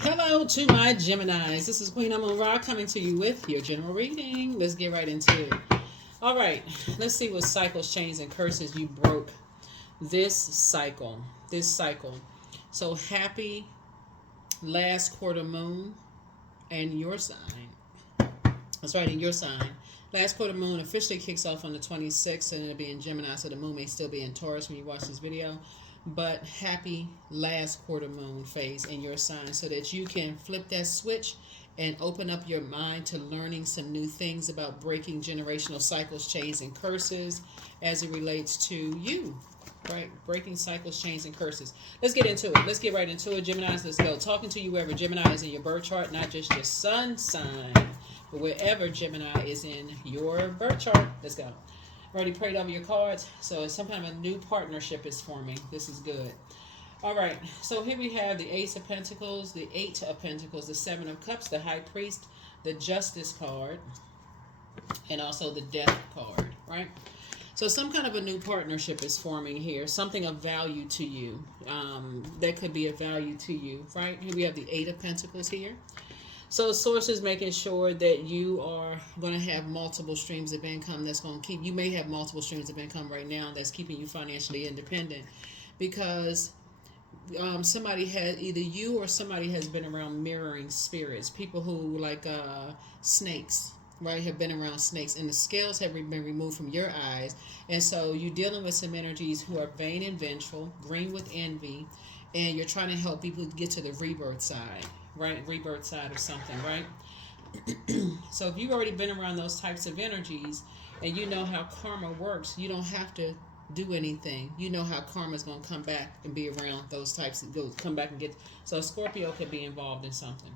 Hello to my Geminis. This is Queen Amun Ra coming to you with your general reading. Let's get right into it. All right, let's see what cycles, chains, and curses you broke this cycle. So happy last quarter moon and your sign. That's right, in your sign. Last quarter moon officially kicks off on the 26th, and it'll be in Gemini, so the moon may still be in Taurus when you watch this video. But happy last quarter moon phase in your sign so that you can flip that switch and open up your mind to learning some new things about breaking generational cycles, chains, and curses as it relates to you. Right? Breaking cycles, chains, and curses. Let's get into it. Let's get right into it. Geminis, let's go. Talking to you wherever Gemini is in your birth chart, not just your sun sign, but wherever Gemini is in your birth chart. Let's go. Already prayed over your cards, so some kind of a new partnership is forming. This is good. All right, so here we have the Ace of Pentacles, the Eight of Pentacles, the Seven of Cups, the High Priest, the Justice card, and also the Death card, right? So some kind of a new partnership is forming here, something of value to you. That could be of value to you, right? Here we have the Eight of Pentacles here. So source is making sure that you are going to have multiple streams of income that's going to keep, you may have multiple streams of income right now that's keeping you financially independent because somebody had, either you or somebody has been around mirroring spirits, people who like snakes, right, have been around snakes, and the scales have been removed from your eyes, and so you're dealing with some energies who are vain and vengeful, green with envy, and you're trying to help people get to the rebirth side, right? Rebirth side of something, right? So if you've already been around those types of energies and you know how karma works, you don't have to do anything. You know how karma's going to come back and be around those types of, come back and get. So Scorpio could be involved in something,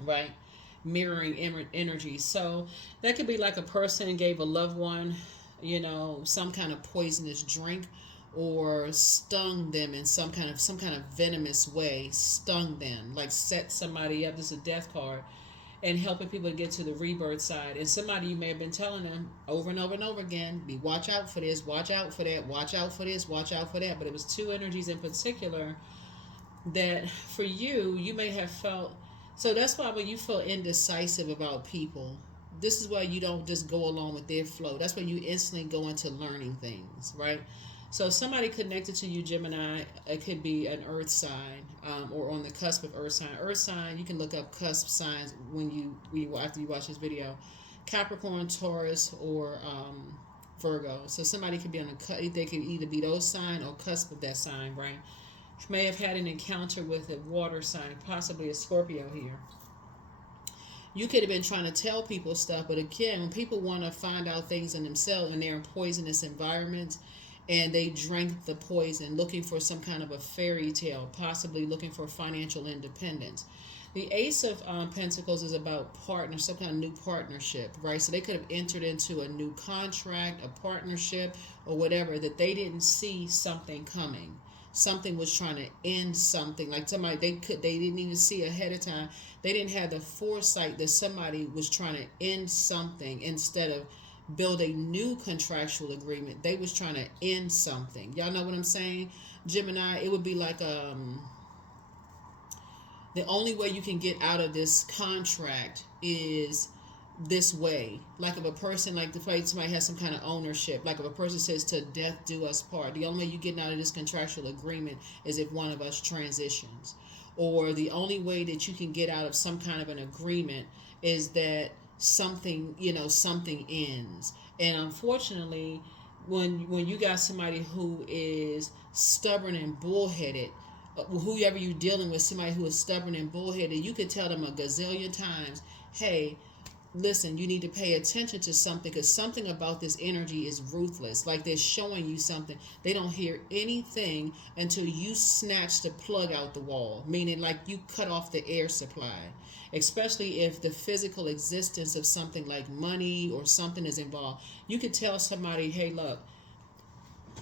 right? Mirroring energy. So that could be like a person gave a loved one, some kind of poisonous drink, or stung them in some kind of venomous way, stung them, like set somebody up. This is a death card, and helping people to get to the rebirth side. And somebody, you may have been telling them over and over and over again, be watch out for this, watch out for that, watch out for this, watch out for that. But it was two energies in particular that for you, you may have felt. So that's why when you feel indecisive about people, this is why you don't just go along with their flow. That's why you instantly go into learning things, right? So somebody connected to you, Gemini, it could be an earth sign, or on the cusp of earth sign. Earth sign, you can look up cusp signs after you watch this video. Capricorn, Taurus, or Virgo. So somebody could be on they could either be those sign or cusp of that sign, right? May have had an encounter with a water sign, possibly a Scorpio here. You could have been trying to tell people stuff, but again, when people want to find out things in themselves and they're in poisonous environments and they drink the poison looking for some kind of a fairy tale, possibly looking for financial independence. The Ace of Pentacles is about some kind of new partnership, right? So they could have entered into a new contract, a partnership, or whatever, that they didn't see something coming. Something was trying to end something, like somebody they didn't even see ahead of time. They didn't have the foresight that somebody was trying to end something instead of build a new contractual agreement. They was trying to end something. Y'all know what I'm saying? Gemini, it would be like the only way you can get out of this contract is this way. Like if a person, like the place somebody has some kind of ownership, like if a person says to death do us part, the only way you get out of this contractual agreement is if one of us transitions. Or the only way that you can get out of some kind of an agreement is that something ends. And unfortunately, when you got somebody who is stubborn and bullheaded, whoever you're dealing with, somebody who is stubborn and bullheaded, you could tell them a gazillion times, hey, listen, you need to pay attention to something, because something about this energy is ruthless. Like they're showing you something. They don't hear anything until you snatch the plug out the wall, meaning like you cut off the air supply, especially if the physical existence of something like money or something is involved. You could tell somebody, hey, look,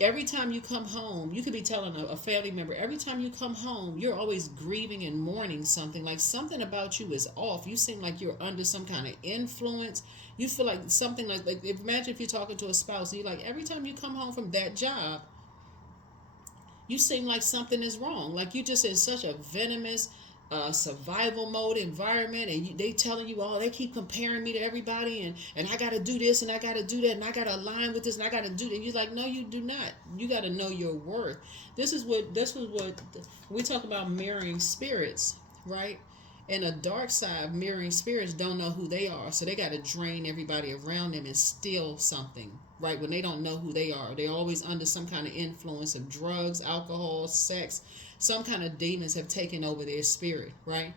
every time you come home, you could be telling a family member, every time you come home, you're always grieving and mourning something. Like something about you is off. You seem like you're under some kind of influence. You feel like something like imagine if you're talking to a spouse, and you're like, every time you come home from that job, you seem like something is wrong. Like you're just in such a venomous, survival mode environment, and they telling you all, they keep comparing me to everybody, and I got to do this and I got to do that and I got to align with this and I got to do that. And you're like, no, you do not. You got to know your worth. This was what we talk about, mirroring spirits, right? And a dark side, mirroring spirits don't know who they are, so they got to drain everybody around them and steal something, right? When they don't know who they are, they're always under some kind of influence of drugs, alcohol, sex. Some kind of demons have taken over their spirit, right?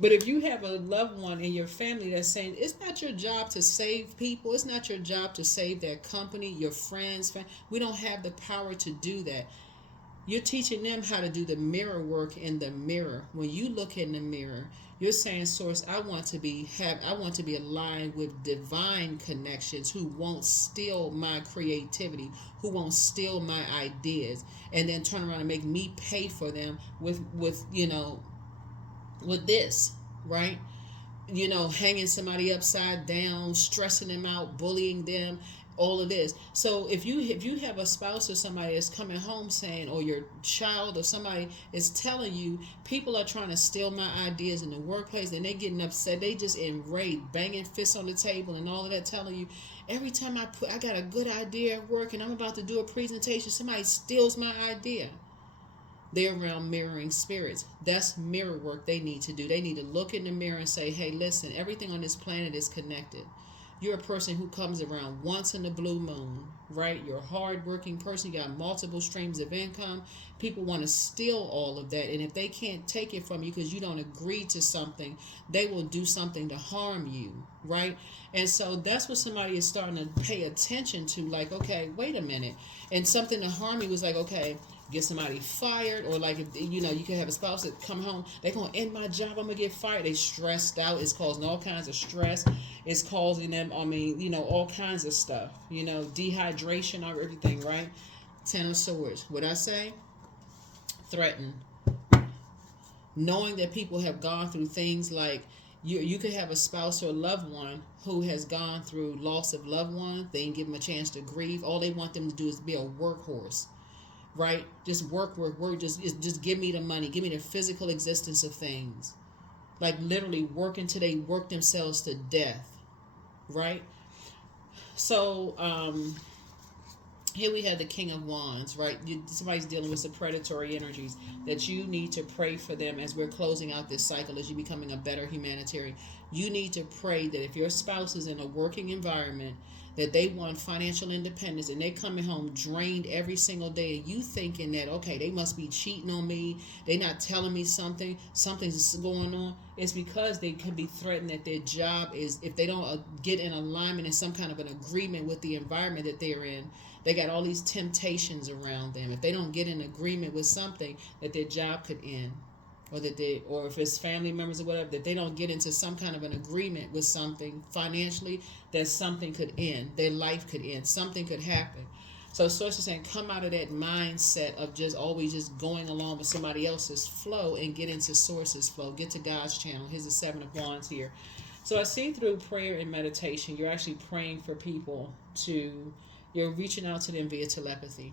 But if you have a loved one in your family that's saying, it's not your job to save people, it's not your job to save their company, your friends, we don't have the power to do that. You're teaching them how to do the mirror work in the mirror. When you look in the mirror, you're saying, Source, I want to be aligned with divine connections who won't steal my creativity, who won't steal my ideas, and then turn around and make me pay for them with this, right? Hanging somebody upside down, stressing them out, bullying them, all of this. So if you have a spouse or somebody that's coming home saying, or your child or somebody is telling you, people are trying to steal my ideas in the workplace, and they getting upset, they just enraged, banging fists on the table and all of that, telling you, every time I got a good idea at work and I'm about to do a presentation, somebody steals my idea. They're around mirroring spirits. That's mirror work they need to do. They need to look in the mirror and say, hey, listen, everything on this planet is connected. You're a person who comes around once in a blue moon, right? You're a hardworking person. You got multiple streams of income. People want to steal all of that. And if they can't take it from you because you don't agree to something, they will do something to harm you, right? And so that's what somebody is starting to pay attention to. Like, okay, wait a minute. And something to harm you was like, okay, get somebody fired, or like, if you can have a spouse that come home, they're gonna end my job, I'm gonna get fired. They stressed out. It's causing all kinds of stress. It's causing them, all kinds of stuff. Dehydration or everything, right? 10 of Swords. What I say? Threaten. Knowing that people have gone through things like, you could have a spouse or a loved one who has gone through loss of loved ones. They didn't give them a chance to grieve. All they want them to do is be a workhorse. Right? Just work. Just give me the money. Give me the physical existence of things. Like literally work until they work themselves to death. Right? So, here we have the King of Wands, right? Somebody's dealing with some predatory energies that you need to pray for them as we're closing out this cycle, as you're becoming a better humanitarian. You need to pray that if your spouse is in a working environment, that they want financial independence, and they coming home drained every single day, and you thinking that, okay, they must be cheating on me, they not telling me something's going on. It's because they could be threatened that their job is, if they don't get in alignment in some kind of an agreement with the environment that they're in, they got all these temptations around them. If they don't get in agreement with something, that their job could end. Or if it's family members or whatever, that they don't get into some kind of an agreement with something financially, that something could end. Their life could end. Something could happen. So Source is saying, come out of that mindset of just always just going along with somebody else's flow and get into Source's flow. Get to God's channel. Here's the 7 of Wands here. So I see through prayer and meditation, you're actually praying for people you're reaching out to them via telepathy.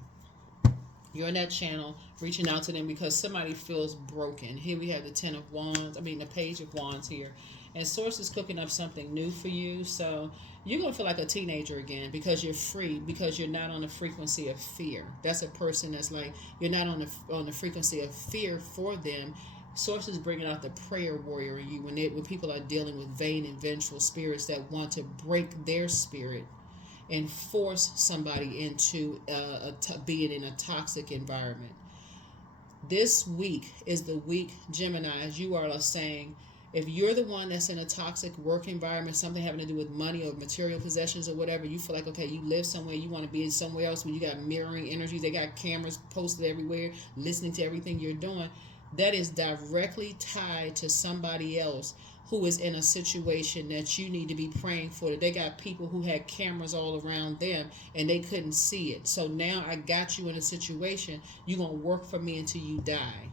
You're in that channel, reaching out to them because somebody feels broken. Here we have the the Page of Wands here. And Source is cooking up something new for you. So you're going to feel like a teenager again because you're free, because you're not on the frequency of fear. That's a person that's like, you're not on the frequency of fear for them. Source is bringing out the prayer warrior in you when people are dealing with vain and vengeful spirits that want to break their spirit and force somebody into being in a toxic environment. This week is the week, Gemini, as you are saying, if you're the one that's in a toxic work environment, something having to do with money or material possessions or whatever, you feel like, okay, you live somewhere, you want to be somewhere else where you got mirroring energies, they got cameras posted everywhere, listening to everything you're doing, that is directly tied to somebody else who is in a situation that you need to be praying for. They got people who had cameras all around them and they couldn't see it. So now I got you in a situation, you're going to work for me until you die.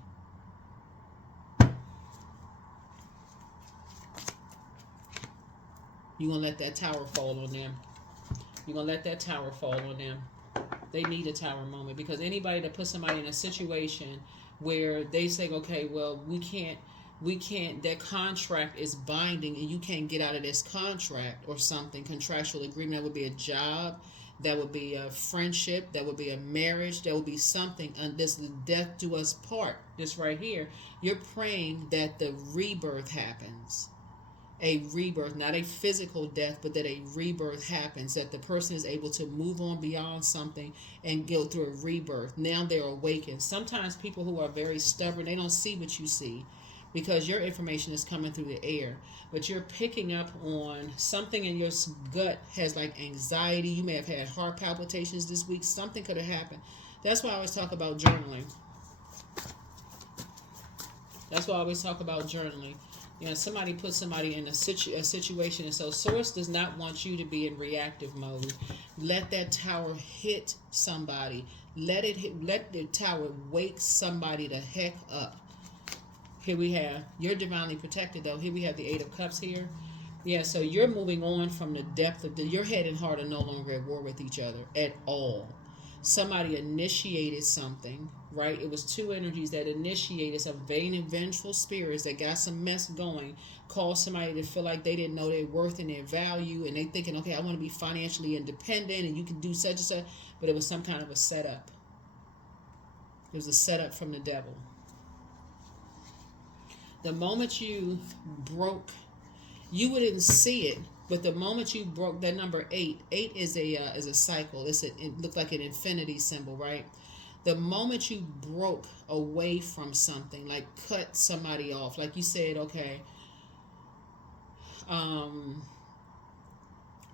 You're going to let that tower fall on them. You're going to let that tower fall on them. They need a tower moment, because anybody that puts somebody in a situation where they say, okay, well, we can't, that contract is binding and you can't get out of this contract or something, contractual agreement. That would be a job, that would be a friendship, that would be a marriage, that would be something. And this death do us part, this right here, you're praying that the rebirth happens. A rebirth, not a physical death, but that a rebirth happens, that the person is able to move on beyond something and go through a rebirth. Now they're awakened. Sometimes people who are very stubborn, they don't see what you see because your information is coming through the air, but you're picking up on something in your gut has like anxiety. You may have had heart palpitations this week. Something could have happened. That's why I always talk about journaling. That's why I always talk about journaling. You know, somebody put somebody in a situation, and so Source does not want you to be in reactive mode. Let that tower hit somebody. Let the tower wake somebody the heck up. Here we have, you're divinely protected though. Here we have the Eight of Cups here. Yeah, so you're moving on from the depth of your head and heart are no longer at war with each other at all. Somebody initiated something, right? It was two energies that initiated some vain and vengeful spirits that got some mess going, caused somebody to feel like they didn't know their worth and their value, and they thinking, okay, I want to be financially independent and you can do such and such, but it was some kind of a setup. It was a setup from the devil. The moment you broke, you wouldn't see it, but the moment you broke that number 8, 8 is a cycle. It looked like an infinity symbol, right? The moment you broke away from something, like cut somebody off, like you said, okay,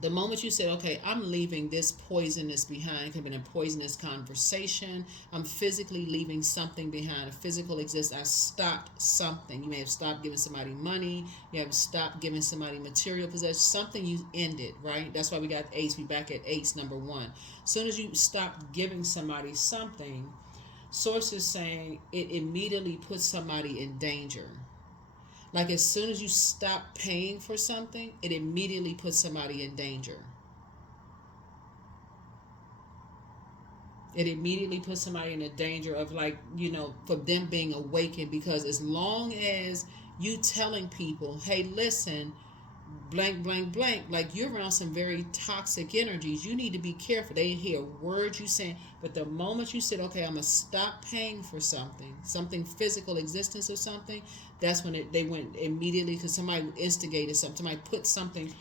the moment you said, okay, I'm leaving this poisonous behind, it could have been a poisonous conversation. I'm physically leaving something behind, a physical existence. I stopped something. You may have stopped giving somebody money. You have stopped giving somebody material possession. Something you ended, right? That's why we got eights. We back at eights, number 1. As soon as you stop giving somebody something, Source is saying it immediately puts somebody in danger. Like as soon as you stop paying for something, it immediately puts somebody in danger. It immediately puts somebody in a danger of, like, you know, for them being awakened, because as long as you telling people, hey, listen, blank, blank, blank, like you're around some very toxic energies, you need to be careful. They didn't hear a word you saying, but the moment you said, okay, I'm going to stop paying for something physical existence or something, that's when they went immediately, because somebody instigated something. Somebody put something,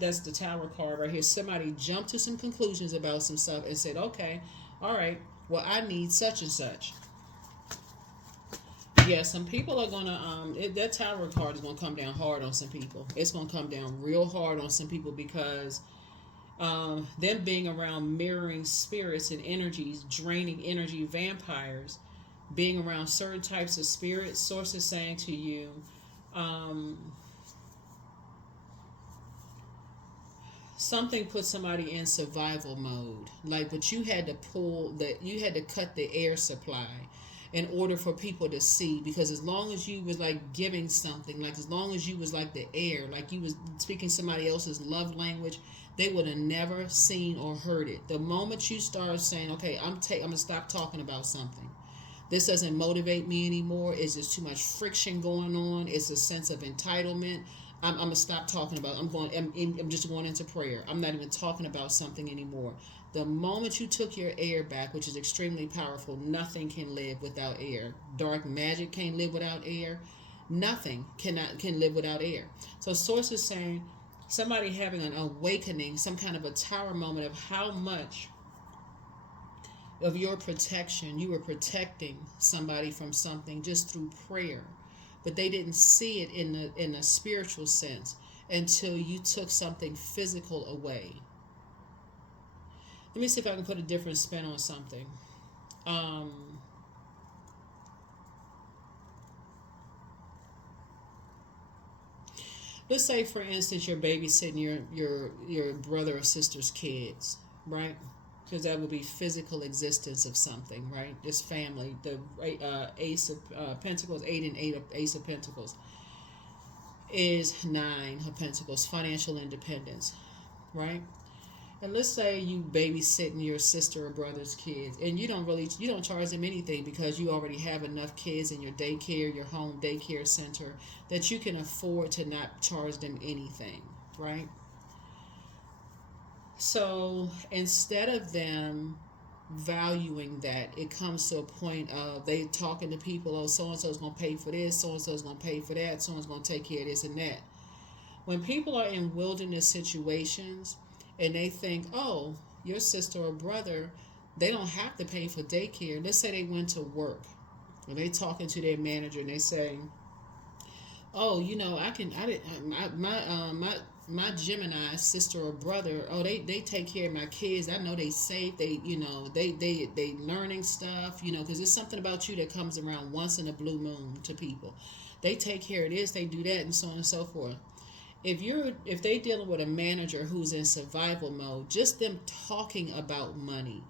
that's the Tower card right here. Somebody jumped to some conclusions about some stuff and said, okay, all right, well, I need such and such. Yeah, some people are gonna that Tower card is gonna come down hard on some people. It's gonna come down real hard on some people because them being around mirroring spirits and energies, draining energy, vampires, being around certain types of spirits. Source is saying to you, something put somebody in survival mode, like, but you had to cut the air supply in order for people to see, because as long as you was like giving something, like as long as you was like the air, like you was speaking somebody else's love language, they would have never seen or heard it. The moment you start saying, okay, I'm gonna stop talking about something, this doesn't motivate me anymore, it's just too much friction going on, it's a sense of entitlement, I'm gonna stop talking about it. I'm just going into prayer. I'm not even talking about something anymore. The moment you took your air back, which is extremely powerful, nothing can live without air. Dark magic can't live without air. Nothing can live without air. So Source is saying somebody having an awakening, some kind of a tower moment of how much of your protection, you were protecting somebody from something just through prayer, but they didn't see it in a spiritual sense until you took something physical away. Let me see if I can put a different spin on something. Let's say, for instance, you're babysitting your brother or sister's kids, right? Because that would be physical existence of something, right? This family, the Ace of Pentacles, 8 and 8 of Ace of Pentacles is 9 of Pentacles, financial independence, right? And let's say you babysitting your sister or brother's kids, and you don't charge them anything because you already have enough kids in your daycare, your home daycare center, that you can afford to not charge them anything, right? So instead of them valuing that, it comes to a point of they talking to people, oh, so and so is going to pay for this, so and so is going to pay for that, someone's going to take care of this and that. When people are in wilderness situations and they think, oh, your sister or brother, they don't have to pay for daycare. Let's say they went to work and they talking to their manager and they say, oh, my Gemini sister or brother, oh, they take care of my kids. I know they safe. They learning stuff, because there's something about you that comes around once in a blue moon to people. They take care of this, they do that, and so on and so forth. If they dealing with a manager who's in survival mode, just them talking about money,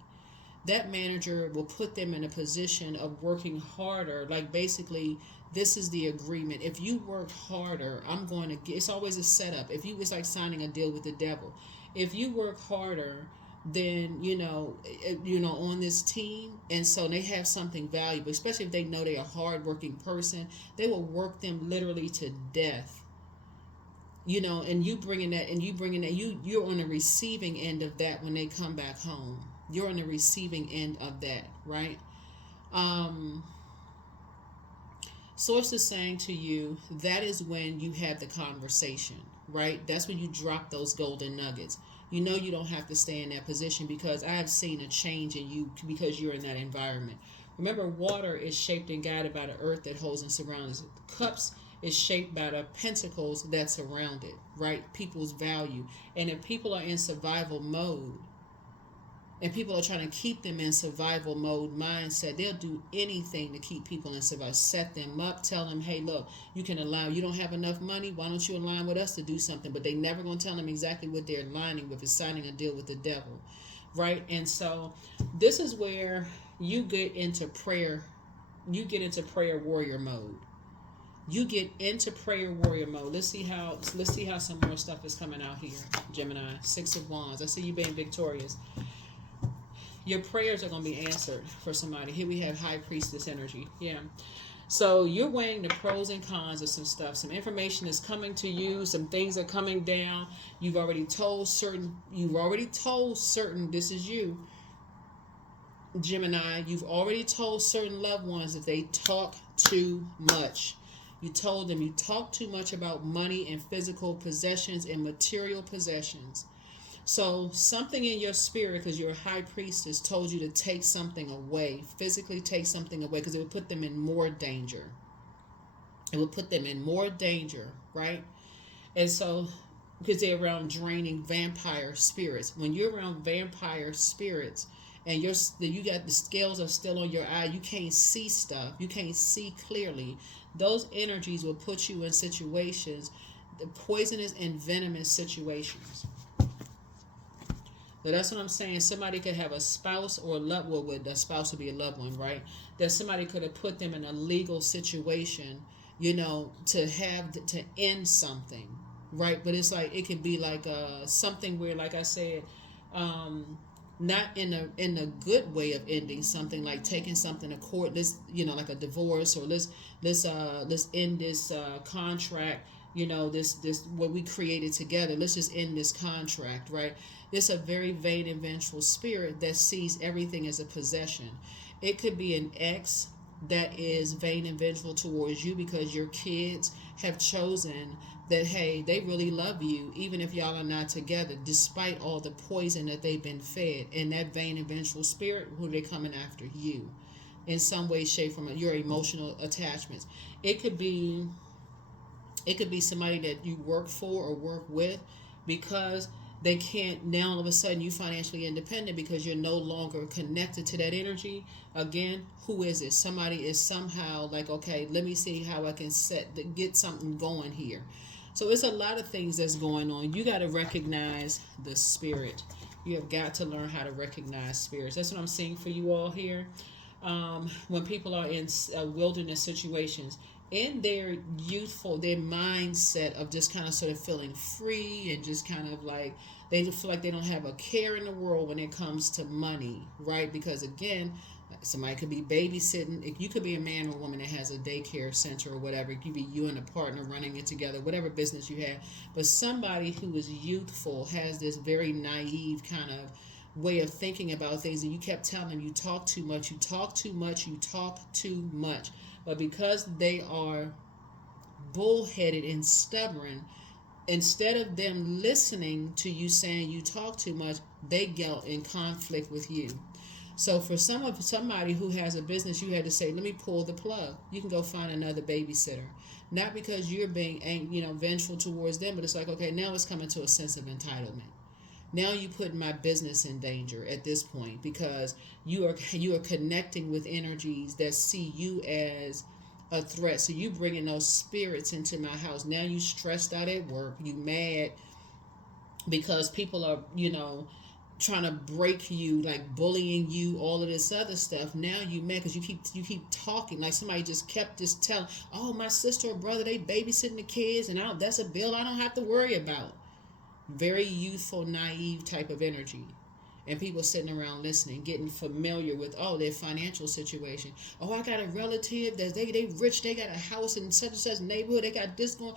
that manager will put them in a position of working harder. Like, basically, this is the agreement. If you work harder, I'm going to get. It's always a setup. It's like signing a deal with the devil. If you work harder, then on this team, and so they have something valuable. Especially if they know they're a hardworking person, they will work them literally to death. And you're on the receiving end of that when they come back home. You're on the receiving end of that, right? Source is saying to you, that is when you have the conversation, right? That's when you drop those golden nuggets. You don't have to stay in that position, because I have seen a change in you because you're in that environment. Remember, water is shaped and guided by the earth that holds and surrounds it. Cups is shaped by the pentacles that surround it, right? People's value. And if people are in survival mode, and people are trying to keep them in survival mode mindset, they'll do anything to keep people in survival. Set them up, tell them, hey, look, you don't have enough money, why don't you align with us to do something? But they never going to tell them exactly what they're aligning with, is signing a deal with the devil, right? And so this is where you get into prayer warrior mode. You get into prayer warrior mode. Let's see how some more stuff is coming out here, Gemini. 6 of Wands. I see you being victorious. Your prayers are going to be answered for somebody. Here we have High Priestess energy. Yeah. So you're weighing the pros and cons of some stuff. Some information is coming to you. Some things are coming down. You've already told certain, this is you, Gemini. You've already told certain loved ones that they talk too much. You told them you talk too much about money and physical possessions and material possessions. So something in your spirit, because you're a high priestess, told you to take something away, physically take something away, because it would put them in more danger. Right? And so, because they're around draining vampire spirits. When you're around vampire spirits and you got the scales are still on your eye, you can't see stuff, you can't see clearly, those energies will put you in situations, the poisonous and venomous situations. So that's what I'm saying. Somebody could have a spouse or a loved one. Well, a spouse would be a loved one, right? That somebody could have put them in a legal situation, to end something, right? But it's like, it could be like something where, like I said, not in a good way of ending something, like taking something to court. Let's like a divorce, or let's end this contract. This what we created together. Let's just end this contract, right? This is a very vain and vengeful spirit that sees everything as a possession. It could be an ex that is vain and vengeful towards you because your kids have chosen that, hey, they really love you, even if y'all are not together, despite all the poison that they've been fed. And that vain and vengeful spirit, who they're coming after you in some way, shape, form, your emotional attachments. It could be somebody that you work for or work with, because they can't, now all of a sudden you financially independent because you're no longer connected to that energy. Again, who is it? Somebody is somehow like, okay, let me see how I can get something going here. So it's a lot of things that's going on. You got to recognize the spirit. You have got to learn how to recognize spirits. That's what I'm seeing for you all here. When people are in wilderness situations, in their their mindset of just kind of sort of feeling free and just kind of like They feel like they don't have a care in the world when it comes to money, right? Because again, somebody could be babysitting. If you could be a man or a woman that has a daycare center or whatever, it could be you and a partner running it together, whatever business you have. But somebody who is youthful has this very naive kind of way of thinking about things, and you kept telling them you talk too much, you talk too much, you talk too much. But because they are bullheaded and stubborn, instead of them listening to you saying you talk too much, they get in conflict with you. So for somebody who has a business, you had to say, let me pull the plug. You can go find another babysitter. Not because you're being vengeful towards them, but it's like, okay, now it's coming to a sense of entitlement. Now you put my business in danger at this point, because you are connecting with energies that see you as a threat. So you bringing those spirits into my house. Now you stressed out at work. You mad because people are trying to break you, like bullying you, all of this other stuff. Now you mad because you keep talking like somebody just kept just telling, oh, my sister or brother, they babysitting the kids, and that's a bill I don't have to worry about. Very youthful, naive type of energy. And people sitting around listening, getting familiar with their financial situation. Oh, I got a relative that they rich, they got a house in such and such neighborhood, they got this going.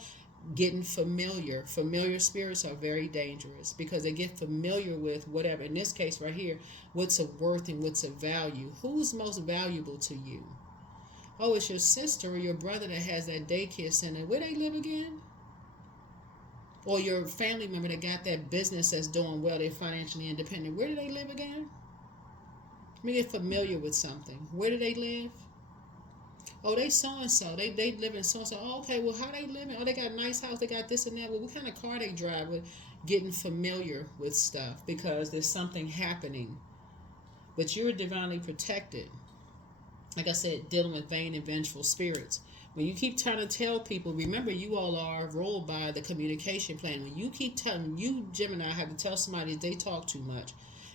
Getting familiar. Familiar spirits are very dangerous because they get familiar with whatever. In this case right here, what's a worth and what's a value. Who's most valuable to you? Oh, it's your sister or your brother that has that daycare center. Where they live again? Or your family member that got that business that's doing well, they're financially independent. Where do they live again? Let me get familiar with something. Where do they live? Oh, they so-and-so. They live in so-and-so. Oh, okay, well, how they living? Oh, they got a nice house. They got this and that. Well, what kind of car they drive? With getting familiar with stuff because there's something happening. But you're divinely protected. Like I said, dealing with vain and vengeful spirits. When you keep trying to tell people, remember you all are ruled by the communication plan. When you keep telling, you Gemini have to tell somebody they talk too much.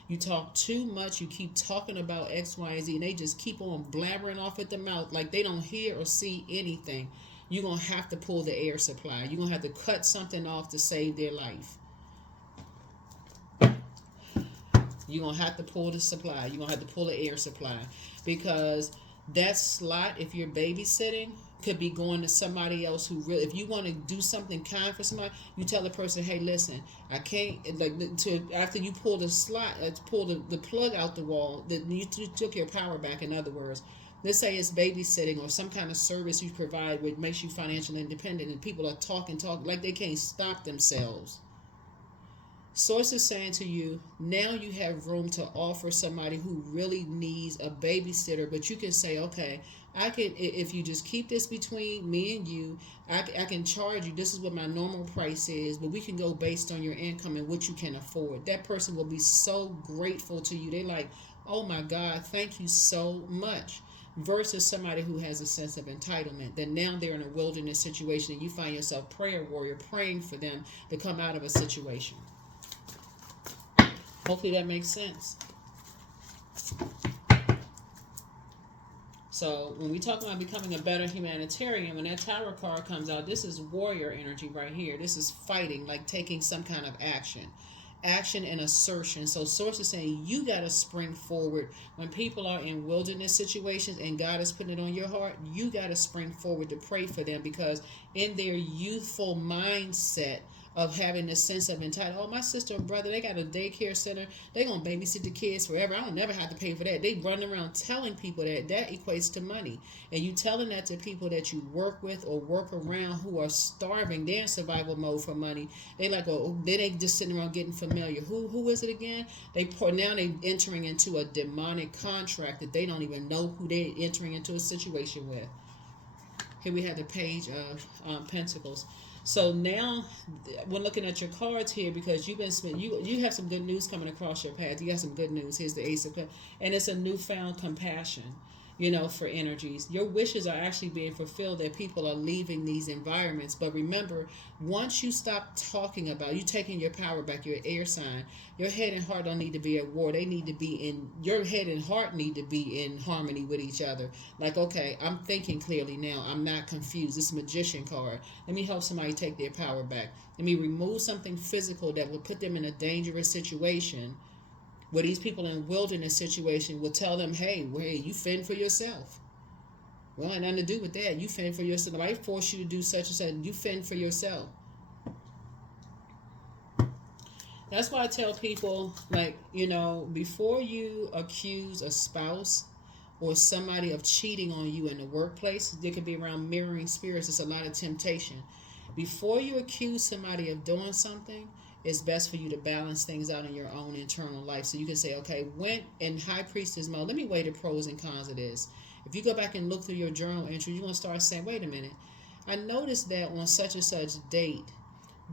You talk too much. You keep talking about X, Y, and Z, and they just keep on blabbering off at the mouth like they don't hear or see anything. You're going to have to pull the air supply. You're going to have to cut something off to save their life. You're going to have to pull the supply. You're going to have to pull the air supply because that slot, if you're babysitting, could be going to somebody else who really, if you want to do something kind for somebody, you tell the person, hey, listen, I can't, after you pull the slot, pull the plug out the wall, that you took your power back. In other words, let's say it's babysitting or some kind of service you provide which makes you financially independent, and people are talking like they can't stop themselves. Source is saying to you, now you have room to offer somebody who really needs a babysitter, but you can say, okay, I can, if you just keep this between me and you, I can charge you, this is what my normal price is, but we can go based on your income and what you can afford. That person will be so grateful to you. They're like, oh my God, thank you so much. Versus somebody who has a sense of entitlement, that now they're in a wilderness situation and you find yourself prayer warrior praying for them to come out of a situation. Hopefully that makes sense. So when we talk about becoming a better humanitarian, when that Tower card comes out, this is warrior energy right here. This is fighting, like taking some kind of action. Action and assertion. So source is saying you got to spring forward. When people are in wilderness situations and God is putting it on your heart, you got to spring forward to pray for them, because in their youthful mindset of having the sense of entitlement, oh, my sister or brother, they got a daycare center, they gonna babysit the kids forever, I don't never have to pay for that. They run around telling people that equates to money. And you telling that to people that you work with or work around who are starving, they're in survival mode for money. They like, oh, they ain't just sitting around getting familiar. Who is it again? Now they entering into a demonic contract that they don't even know who they're entering into a situation with. Here we have the Page of Pentacles. So now we're looking at your cards here, because you've been you have some good news coming across your path. You got some good news. Here's the Ace of Pentacles, and it's a newfound compassion. for energies. Your wishes are actually being fulfilled, that people are leaving these environments. But remember, once you stop talking about, you taking your power back, your air sign, your head and heart don't need to be at war. They need to be in, your head and heart need to be in harmony with each other. Like, okay, I'm thinking clearly now. I'm not confused. This magician card. Let me help somebody take their power back. Let me remove something physical that will put them in a dangerous situation, where these people in wilderness situation will tell them, hey, you fend for yourself. Well, it had nothing to do with that. You fend for yourself. Nobody force you to do such and such. You fend for yourself. That's why I tell people, like, before you accuse a spouse or somebody of cheating on you in the workplace, there could be around mirroring spirits. It's a lot of temptation. Before you accuse somebody of doing something, it's best for you to balance things out in your own internal life. So you can say, okay, when in High Priestess mode, let me weigh the pros and cons of this. If you go back and look through your journal entry, you're going to start saying, wait a minute, I noticed that on such and such date,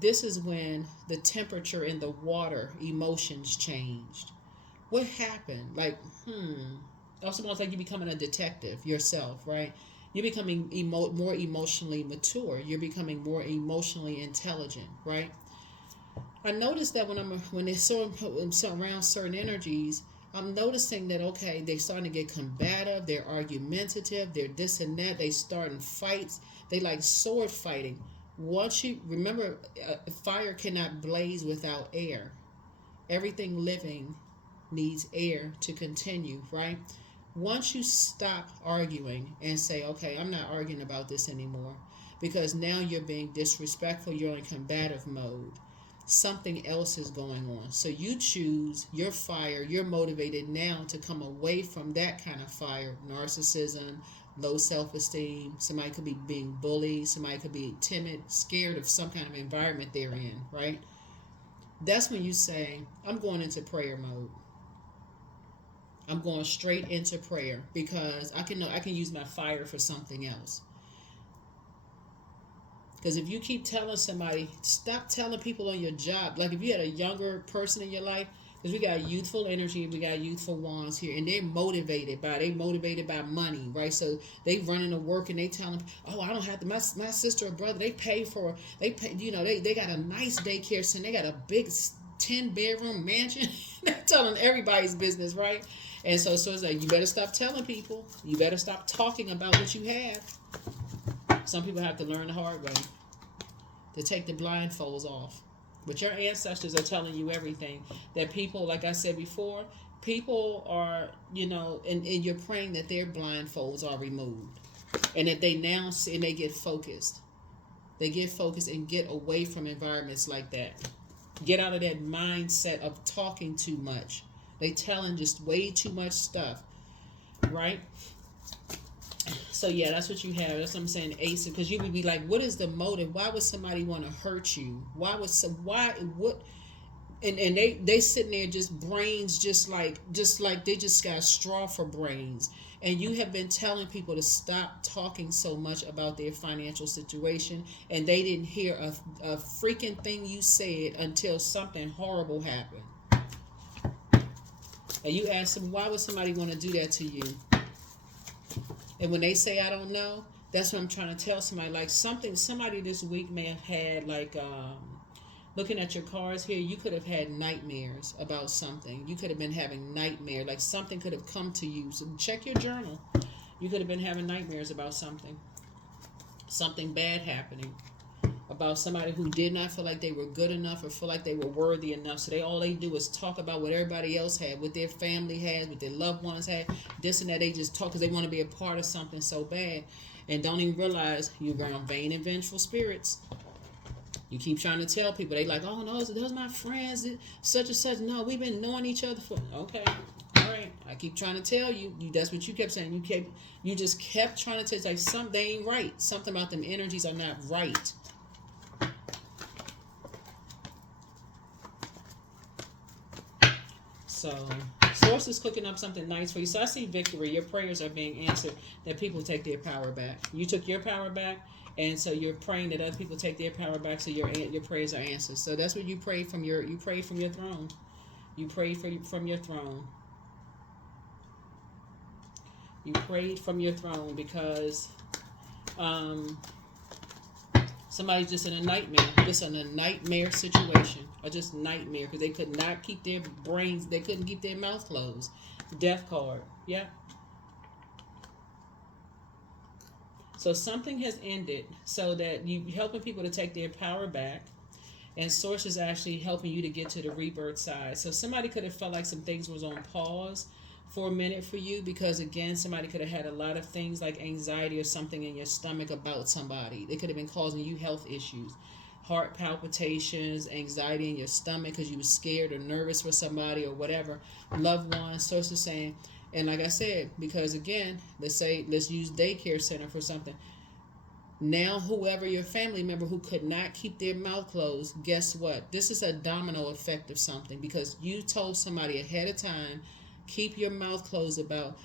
this is when the temperature in the water emotions changed. What happened? Like, also almost like you're becoming a detective yourself, right? You're becoming more emotionally mature. You're becoming more emotionally intelligent, right? I noticed that when they're so around certain energies, I'm noticing that, okay, they're starting to get combative, they're argumentative, they're this and that, they starting fights, they like sword fighting. Once you remember, fire cannot blaze without air. Everything living needs air to continue, right? Once you stop arguing and say, okay, I'm not arguing about this anymore, because now you're being disrespectful, you're in combative mode, something else is going on. So you choose your fire. You're motivated now to come away from that kind of fire. Narcissism, low self-esteem. Somebody could be being bullied. Somebody could be timid, scared of some kind of environment they're in, right? That's when you say, I'm going into prayer mode. I'm going straight into prayer, because I can use my fire for something else. Because if you keep telling somebody, stop telling people on your job. Like if you had a younger person in your life, because we got youthful energy, we got youthful wands here, and they're motivated by money, right? So they running to work and they telling, oh, I don't have to. My sister or brother, they pay, they got a nice daycare center, they got a big 10-bedroom mansion. They're telling everybody's business, right? And so it's like, you better stop telling people. You better stop talking about what you have. Some people have to learn the hard way, to take the blindfolds off. But your ancestors are telling you everything. That people, like I said before, people are, and you're praying that their blindfolds are removed. And that they now see and they get focused. They get focused and get away from environments like that. Get out of that mindset of talking too much. They telling just way too much stuff, right? So yeah, that's what you have. That's what I'm saying, Ace. Because you would be like, what is the motive? Why would somebody want to hurt you? And they sitting there just brains, just like they just got straw for brains. And you have been telling people to stop talking so much about their financial situation, and they didn't hear a freaking thing you said until something horrible happened. And you ask them, why would somebody want to do that to you? And when they say, I don't know, that's what I'm trying to tell somebody. Like somebody this week may have had, like, looking at your cards here, you could have had nightmares about something. You could have been having nightmares. Like something could have come to you. So check your journal. You could have been having nightmares about something. Something bad happening. About somebody who did not feel like they were good enough or feel like they were worthy enough. So all they do is talk about what everybody else had, what their family had, what their loved ones had, this and that. They just talk because they want to be a part of something so bad, and don't even realize you're around vain and vengeful spirits. You keep trying to tell people, they like, oh no, those are my friends, such and such. No, we've been knowing each other for, okay, all right. I keep trying to tell you, that's what you kept saying. You just kept trying to tell, like, something they ain't right. Something about them energies are not right. So, Source is cooking up something nice for you. So I see victory. Your prayers are being answered, that people take their power back. You took your power back, and so you're praying that other people take their power back, so your prayers are answered. So that's what you pray from your throne. You pray from your throne. You prayed from your throne because um, somebody's just in a nightmare, just in a nightmare situation, or just nightmare because they could not keep their brains, they couldn't keep their mouth closed. Death card. Yeah. So something has ended so that you helping people to take their power back, and source is actually helping you to get to the rebirth side. So somebody could have felt like some things was on pause for a minute for you because again somebody could have had a lot of things like anxiety or something in your stomach about somebody. They could have been causing you health issues, heart palpitations, anxiety in your stomach because you were scared or nervous for somebody or whatever. Loved ones. Source is saying, and like I said, because again, let's use daycare center for something. Now, whoever your family member who could not keep their mouth closed, guess what? This is a domino effect of something because you told somebody ahead of time, keep your mouth closed about.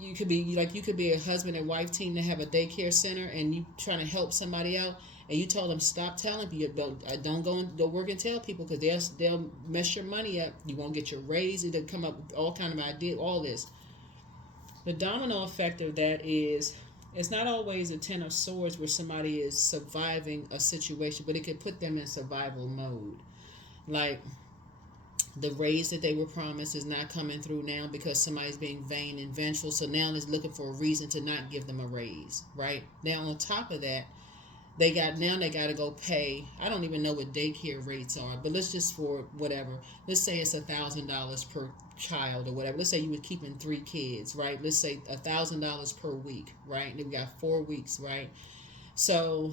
You could be like you could be a husband and wife team to have a daycare center, and you trying to help somebody out, and you told them stop telling people. Don't go and don't work and tell people because they'll mess your money up. You won't get your raise. It'll come up with all kind of ideas. All this. The domino effect of that is it's not always a Ten of Swords where somebody is surviving a situation, but it could put them in survival mode. Like the raise that they were promised is not coming through now because somebody's being vain and vengeful. So now they're looking for a reason to not give them a raise, right? Now on top of that, they got to go pay. I don't even know what daycare rates are, but let's just for whatever. Let's say it's $1,000 per child or whatever. Let's say you were keeping 3 kids, right? Let's say $1,000 per week, right? And we got 4 weeks, right? So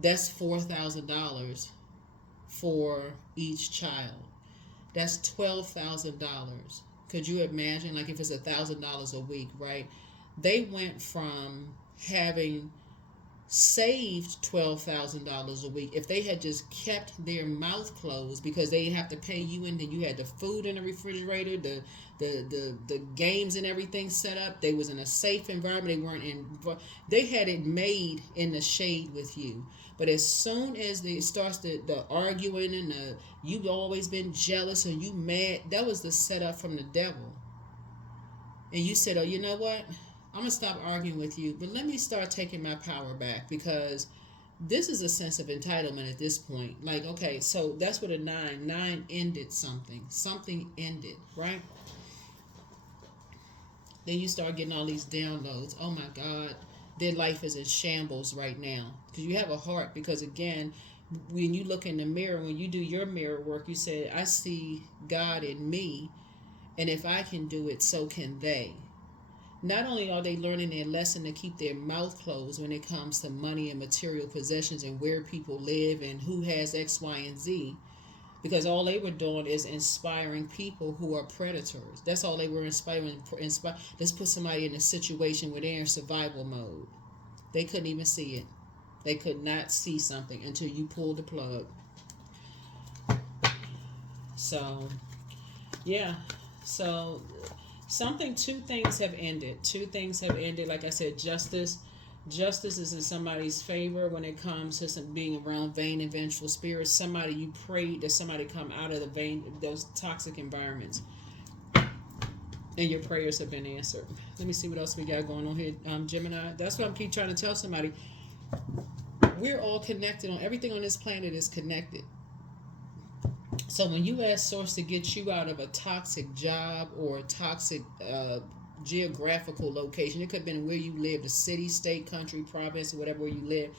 that's $4,000 for each child. That's $12,000. Could you imagine, like if it's $1,000 a week, right? They went from having saved $12,000 a week if they had just kept their mouth closed because they didn't have to pay you, and then you had the food in the refrigerator, the games and everything set up. They was in a safe environment. They weren't in. They had it made in the shade with you. But as soon as it starts the arguing and you've always been jealous or you mad, that was the setup from the devil. And you said, oh, you know what? I'm going to stop arguing with you, but let me start taking my power back because this is a sense of entitlement at this point. Like, okay, so that's what a 9 ended something. Something ended, right? Then you start getting all these downloads. Oh my God, their life is in shambles right now. Because you have a heart, because again, when you look in the mirror, when you do your mirror work, you say, I see God in me, and if I can do it, so can they. Not only are they learning their lesson to keep their mouth closed when it comes to money and material possessions and where people live and who has X, Y, and Z, because all they were doing is inspiring people who are predators. That's all they were inspiring. Let's put somebody in a situation where they're in survival mode. They couldn't even see it. They could not see something until you pulled the plug. So, yeah. So, two things have ended. Two things have ended. Like I said, justice is in somebody's favor when it comes to being around vain and vengeful spirits. Somebody you prayed that somebody come out of those toxic environments, and your prayers have been answered. Let me see what else we got going on here, Gemini. That's what I keep trying to tell somebody. We're all connected. On everything on this planet is connected. So when you ask Source to get you out of a toxic job or a toxic geographical location, it could have been where you live, the city, state, country, province, whatever where you live,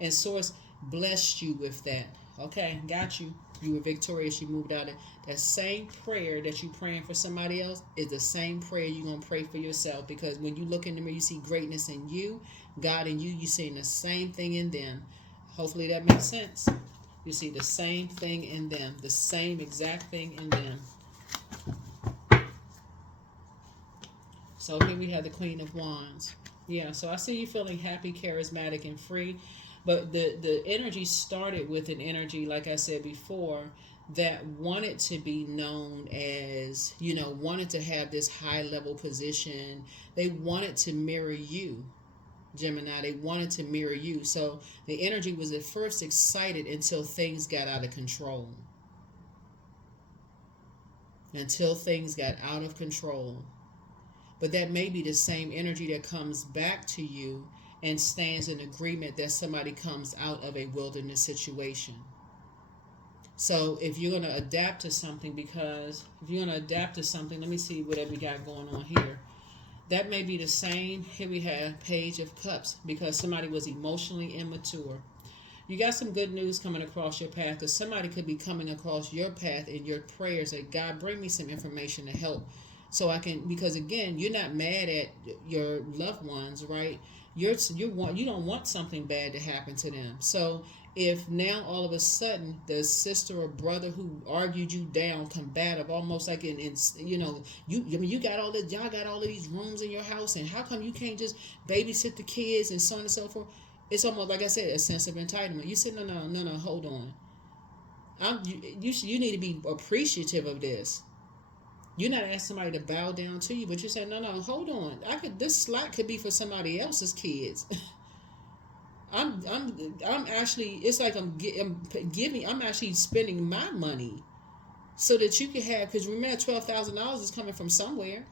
and Source blessed you with that. Okay, got you. You were victorious. You moved out of that same prayer that you praying for somebody else is the same prayer you're going to pray for yourself, because when you look in the mirror, you see greatness in you, God in you, you seeing the same thing in them. Hopefully that makes sense. You see the same thing in them, the same exact thing in them. So here we have the Queen of Wands. Yeah, so I see you feeling happy, charismatic, and free. But the energy started with an energy, like I said before, that wanted to be known as, wanted to have this high level position. They wanted to mirror you, Gemini. They wanted to mirror you. So the energy was at first excited until things got out of control. Until things got out of control. But that may be the same energy that comes back to you and stands in agreement that somebody comes out of a wilderness situation. So if you're going to adapt to something, let me see what we got going on here. That may be the same. Here we have Page of Cups, because somebody was emotionally immature. You got some good news coming across your path, because somebody could be coming across your path in your prayers that God, bring me some information to help, so I can, because again, you're not mad at your loved ones, right? You don't want something bad to happen to them. So if now all of a sudden the sister or brother who argued you down, combative, almost like you got y'all got all of these rooms in your house, and how come you can't just babysit the kids and so on and so forth? It's almost like I said, a sense of entitlement. You said, no, hold on. You need to be appreciative of this. You're not asking somebody to bow down to you, but you say, no, hold on. This slot could be for somebody else's kids. I'm actually, it's like I'm actually spending my money so that you can have, because remember, $12,000 is coming from somewhere.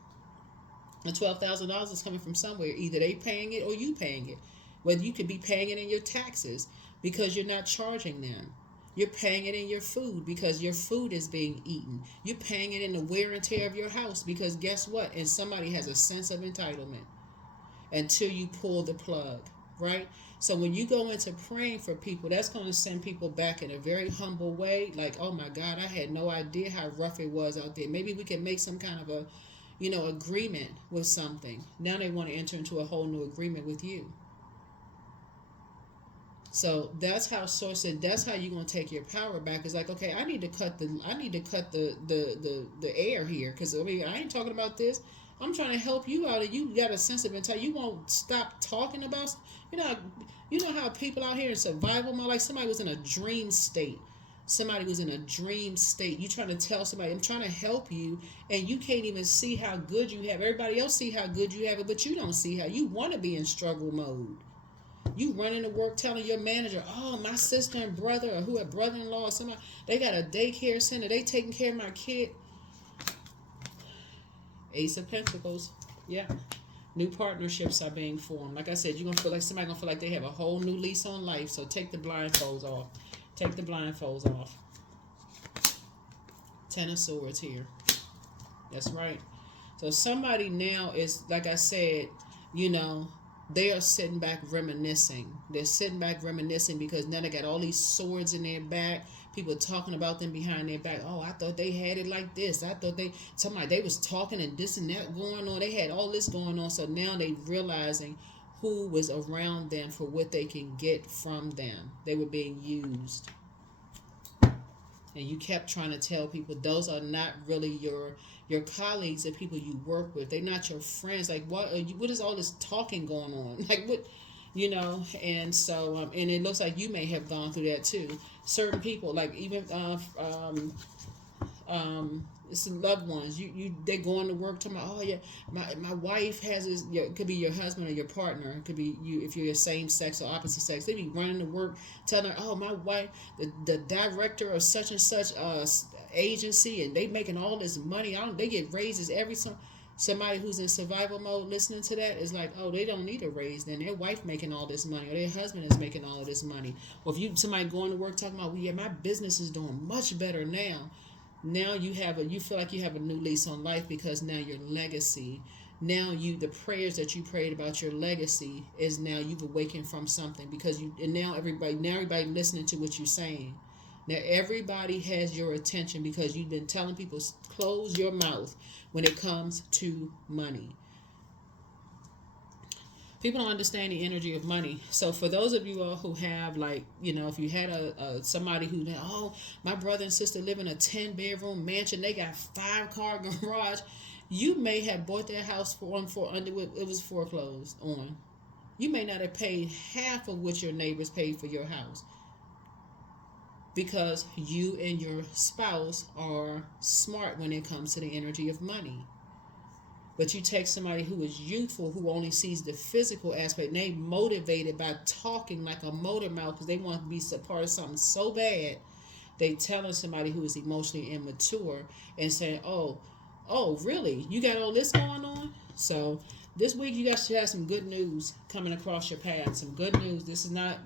And $12,000 is coming from somewhere. Either they paying it or you paying it. Whether you could be paying it in your taxes because you're not charging them. You're paying it in your food because your food is being eaten. You're paying it in the wear and tear of your house because guess what? And somebody has a sense of entitlement until you pull the plug, right? So when you go into praying for people, that's going to send people back in a very humble way. Like, oh my God, I had no idea how rough it was out there. Maybe we can make some kind of a, agreement with something. Now they want to enter into a whole new agreement with you. So that's how Source said, that's how you're gonna take your power back. It's like, okay, I need to cut the air here, because I ain't talking about this. I'm trying to help you out, and you got a sense of entitlement. You won't stop talking about, you know how people out here in survival mode, like somebody was in a dream state. You trying to tell somebody, I'm trying to help you, and you can't even see how good you have. Everybody else see how good you have it, but you don't see how you want to be in struggle mode. You running to work telling your manager, oh, my sister and brother, or who a brother-in-law or somebody, they got a daycare center, they taking care of my kid. Ace of Pentacles. Yeah. New partnerships are being formed. Like I said, you're going to feel like somebody going to feel like they have a whole new lease on life. So take the blindfolds off. Ten of Swords here. That's right. So somebody now is, like I said, they are sitting back reminiscing. They're sitting back reminiscing because now they got all these swords in their back. People talking about them behind their back. Oh, I thought they had it like this. I thought they was talking and this and that going on. They had all this going on. So now they realizing who was around them for what they can get from them. They were being used. And you kept trying to tell people those are not really your colleagues, the people you work with. They're not your friends. Like, what is all this talking going on? Like, what, and so, and it looks like you may have gone through that too. Certain people, like even, some loved ones, they going to work talking about, oh yeah, my wife has this, it could be your husband or your partner, it could be you if you're the same sex or opposite sex. They be running to work telling her, oh, my wife, the director of such and such agency, and they making all this money. They get raises every somebody who's in survival mode listening to that is like, oh, they don't need a raise, then their wife making all this money or their husband is making all of this money. Or if somebody going to work talking about, well, yeah, my business is doing much better now. Now you feel like you have a new lease on life because now your legacy, the prayers that you prayed about your legacy is now you've awakened from something because now everybody listening to what you're saying. Now everybody has your attention because you've been telling people close your mouth when it comes to money. People don't understand the energy of money. So for those of you all who have, like, if you had somebody who, oh, my brother and sister live in a 10-bedroom mansion, they got 5-car garage, you may have bought their house it was foreclosed on. You may not have paid half of what your neighbors paid for your house because you and your spouse are smart when it comes to the energy of money. But you take somebody who is youthful, who only sees the physical aspect, and they motivated by talking like a motor mouth because they want to be a part of something so bad. They telling somebody who is emotionally immature and saying, oh, really? You got all this going on? So this week you guys should have some good news coming across your path. Some good news. This is not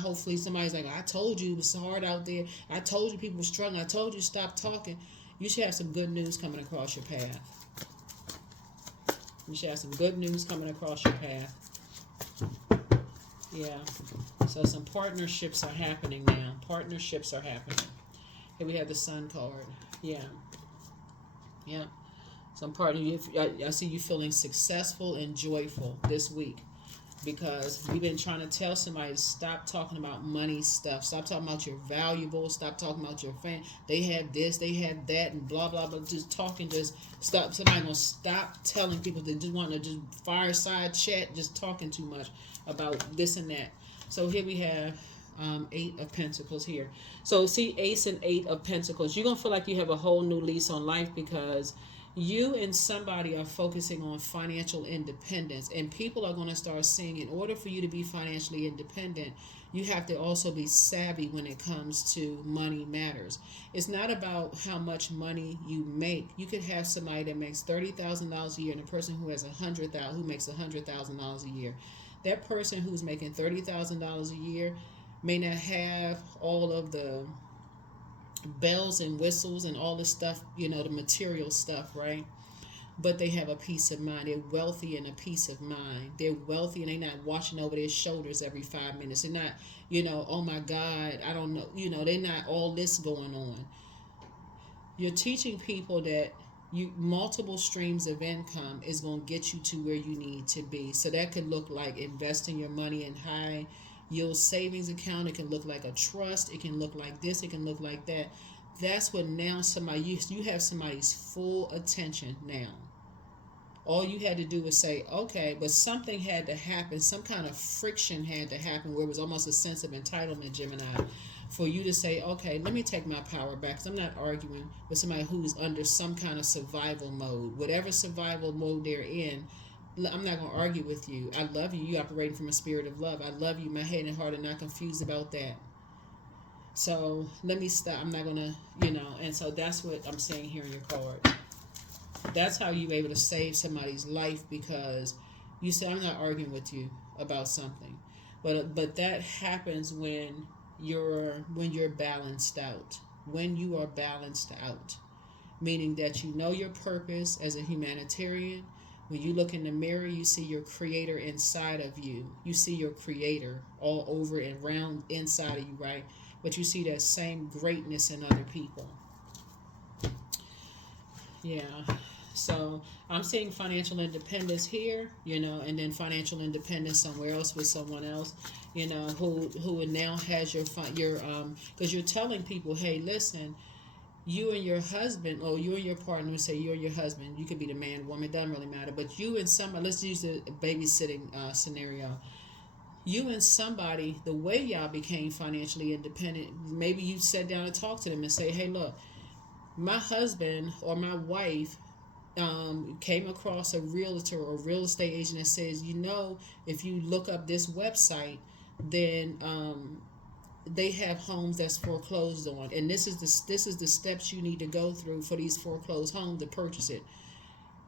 hopefully somebody's like, I told you it was hard out there. I told you people were struggling. I told you to stop talking. You should have some good news coming across your path. You should have some good news coming across your path. Yeah. So some partnerships are happening now. Partnerships are happening. Here we have the Sun card. Yeah. Yeah. Some partner. I see you feeling successful and joyful this week, because you've been trying to tell somebody to stop talking about money stuff. Stop talking about your valuables. Stop talking about your fan. They have this, they have that, and blah, blah, blah. Just talking, just stop. Somebody going to stop telling people that just want to just fireside chat, just talking too much about this and that. So here we have 8 of Pentacles here. So see, Ace and 8 of Pentacles. You're going to feel like you have a whole new lease on life, because you and somebody are focusing on financial independence, and people are going to start seeing, in order for you to be financially independent, you have to also be savvy when it comes to money matters. It's not about how much money you make. You could have somebody that makes $30,000 a year and a person who has who makes $100,000 a year. That person who's making $30,000 a year may not have all of the bells and whistles and all the stuff, the material stuff, right? But they have a peace of mind. They're wealthy and a peace of mind. They're wealthy and they're not watching over their shoulders every 5 minutes. They're not, oh my God, I don't know. They're not all this going on. You're teaching people that multiple streams of income is going to get you to where you need to be. So that could look like investing your money in high yield savings account. It can look like a trust. It can look like this. It can look like that. That's what now you have somebody's full attention now. All you had to do was say, okay, but something had to happen. Some kind of friction had to happen where it was almost a sense of entitlement, Gemini, for you to say, okay, let me take my power back. Because I'm not arguing with somebody who's under some kind of survival mode. Whatever survival mode they're in, I'm not going to argue with you. I love you. You operating from a spirit of love. I love you. My head and heart are not confused about that. So let me stop. I'm not going to, and so that's what I'm saying here in your card. That's how you're able to save somebody's life, because you say, I'm not arguing with you about something. But that happens when you're balanced out. When you are balanced out. Meaning that you know your purpose as a humanitarian. When you look in the mirror, you see your creator inside of you. You see your creator all over and around inside of you, right? But you see that same greatness in other people. Yeah. So I'm seeing financial independence here, and then financial independence somewhere else with someone else, who now has because you're telling people, hey, listen, you and your husband, or you and your partner, say you and your husband, you could be the man, woman, it doesn't really matter, but you and somebody, let's use the babysitting scenario. You and somebody, the way y'all became financially independent, maybe you sat down and talked to them and say, hey, look, my husband or my wife came across a realtor or real estate agent that says, if you look up this website, then they have homes that's foreclosed on, and this is the steps you need to go through for these foreclosed homes to purchase it.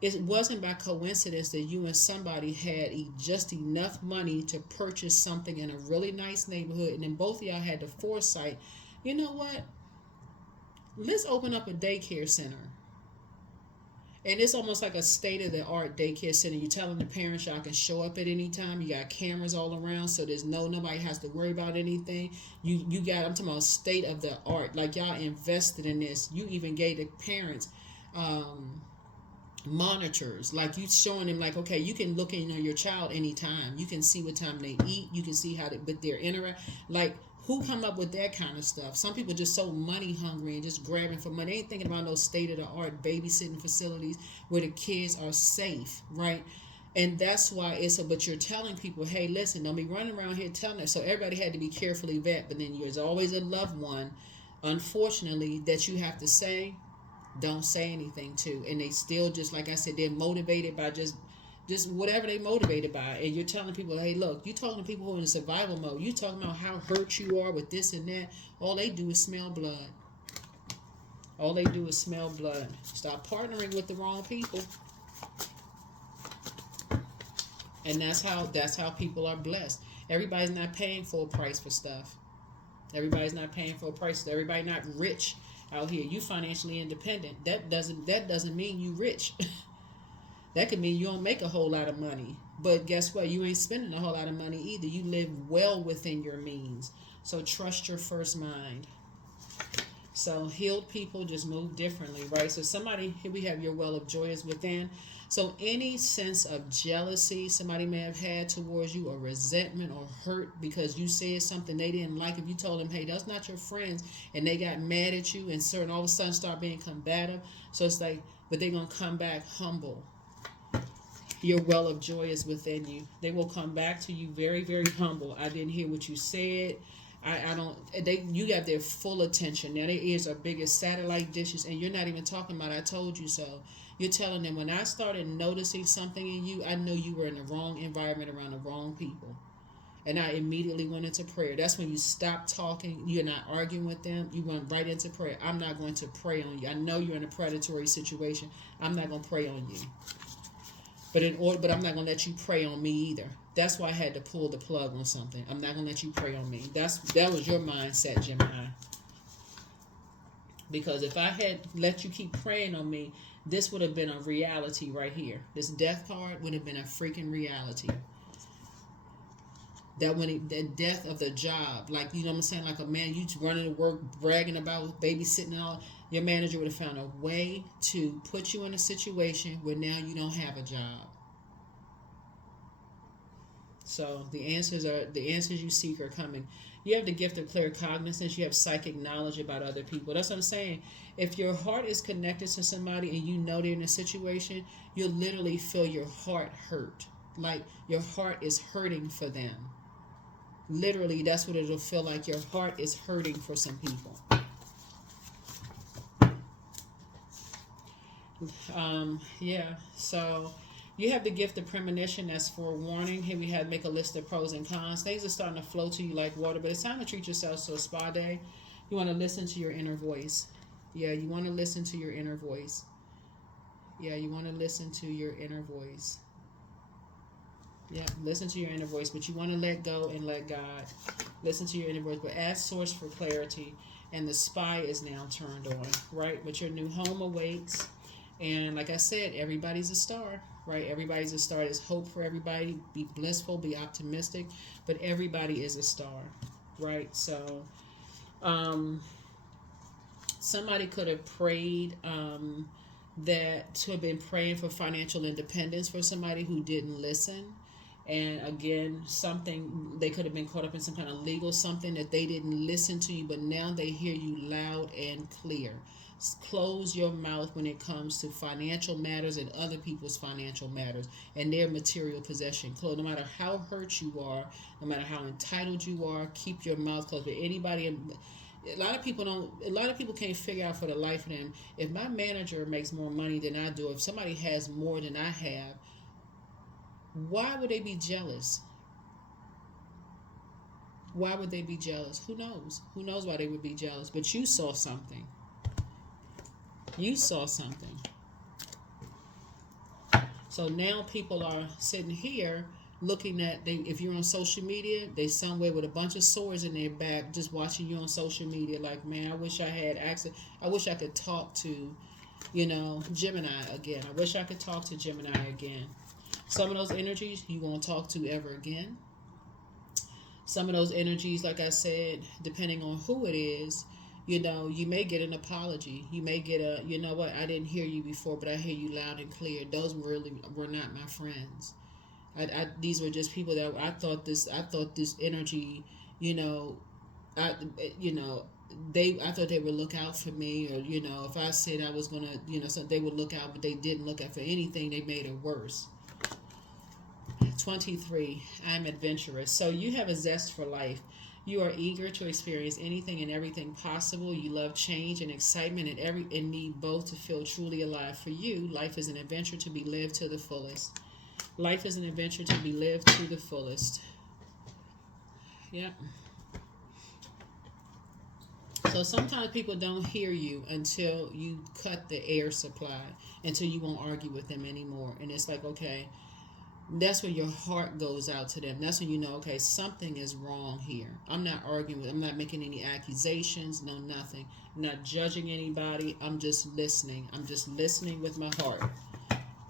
It wasn't by coincidence that you and somebody had just enough money to purchase something in a really nice neighborhood, and then both of y'all had the foresight. You know what? Let's open up a daycare center. And it's almost like a state-of-the-art daycare center. You're telling the parents y'all can show up at any time. You got cameras all around, so there's nobody has to worry about anything. I'm talking about state-of-the-art. Like, y'all invested in this. You even gave the parents monitors. Like, you showing them, like, okay, you can look in on your child anytime. You can see what time they eat. You can see how they're interact. Like, who come up with that kind of stuff? Some people just so money hungry and just grabbing for money. They ain't thinking about no state-of-the-art babysitting facilities where the kids are safe, right? And that's why but you're telling people, hey, listen, don't be running around here telling us. So everybody had to be carefully vet, but then there's always a loved one, unfortunately, that you have to say, don't say anything to. And they still, just like I said, they're motivated by just whatever they motivated by. And you're telling people, hey, look, you talking to people who are in survival mode. You talking about how hurt you are with this and that. All they do is smell blood. All they do is smell blood. Stop partnering with the wrong people. And that's how people are blessed. Everybody's not paying full price for stuff. Everybody's not paying full price. Everybody not rich out here. You financially independent. That doesn't mean you rich. That could mean you don't make a whole lot of money. But guess what? You ain't spending a whole lot of money either. You live well within your means. So trust your first mind. So healed people just move differently, right? So somebody, here we have your well of joy is within. So any sense of jealousy somebody may have had towards you, or resentment or hurt because you said something they didn't like, if you told them, hey, that's not your friends, and they got mad at you and certain all of a sudden start being combative. So it's like, but they're going to come back humble. Your well of joy is within you. They will come back to you very, very humble. I didn't hear what you said. I don't. You got their full attention. Now their ears are big as satellite dishes, and you're not even talking about I told you so. You're telling them, when I started noticing something in you, I know you were in the wrong environment around the wrong people. And I immediately went into prayer. That's when you stop talking. You're not arguing with them. You went right into prayer. I'm not going to pray on you. I know you're in a predatory situation. I'm not going to pray on you. But I'm not going to let you pray on me either. That's why I had to pull the plug on something. I'm not going to let you pray on me. That was your mindset, Gemini. Because if I had let you keep praying on me, this would have been a reality right here. This death card would have been a freaking reality. The death of the job, like, you know what I'm saying, like a man, you running to work, bragging about babysitting and all, your manager would have found a way to put you in a situation where now you don't have a job. So the answers you seek are coming. You have the gift of claircognizance. You have psychic knowledge about other people. That's what I'm saying. If your heart is connected to somebody and you know they're in a situation, you'll literally feel your heart hurt. Like your heart is hurting for them. Literally, that's what it'll feel like. Your heart is hurting for some people. So you have the gift of premonition. That's forewarning. Here we have make a list of pros and cons. Things are starting to flow to you like water, but it's time to treat yourself to a spa day. You want to listen to your inner voice. Yeah, you want to listen to your inner voice. Yeah, you want to listen to your inner voice. Yeah, listen to your inner voice, but you want to let go and let God. Listen to your inner voice, but ask source for clarity. And the spy is now turned on, right? But your new home awaits. And like I said, everybody's a star, right? Everybody's a star. There's hope for everybody. Be blissful, be optimistic, but everybody is a star, right? So somebody could have prayed to have been praying for financial independence for somebody who didn't listen. And again, they could have been caught up in some kind of legal something that they didn't listen to you, but now they hear you loud and clear. Close your mouth when it comes to financial matters and other people's financial matters and their material possession. Close. No matter how hurt you are, no matter how entitled you are, keep your mouth closed. But anybody, a lot of people can't figure out for the life of them, if my manager makes more money than I do, if somebody has more than I have, why would they be jealous? Why would they be jealous? Who knows? Who knows why they would be jealous? But you saw something. You saw something. So now people are sitting here looking at, if you're on social media, they somewhere with a bunch of swords in their back just watching you on social media like, man, I wish I had access. I wish I could talk to, Gemini again. I wish I could talk to Gemini again. Some of those energies you won't talk to ever again. Some of those energies, like I said, depending on who it is, you may get an apology. You may get a, you know what, I didn't hear you before, but I hear you loud and clear. Those really were not my friends. These were just people that I thought this energy, I thought they would look out for me, or, if I said I was going to, so they would look out, but they didn't look out for anything. They made it worse. 23, I'm adventurous. So you have a zest for life. You are eager to experience anything and everything possible. You love change and excitement and need both to feel truly alive. For you, life is an adventure to be lived to the fullest. Life is an adventure to be lived to the fullest. Yeah. So sometimes people don't hear you until you cut the air supply, until you won't argue with them anymore. And it's like, okay, That's when your heart goes out to them. That's when you know, okay, something is wrong here. I'm not arguing with, I'm not making any accusations, no nothing. I'm not judging anybody. I'm just listening. I'm just listening with my heart.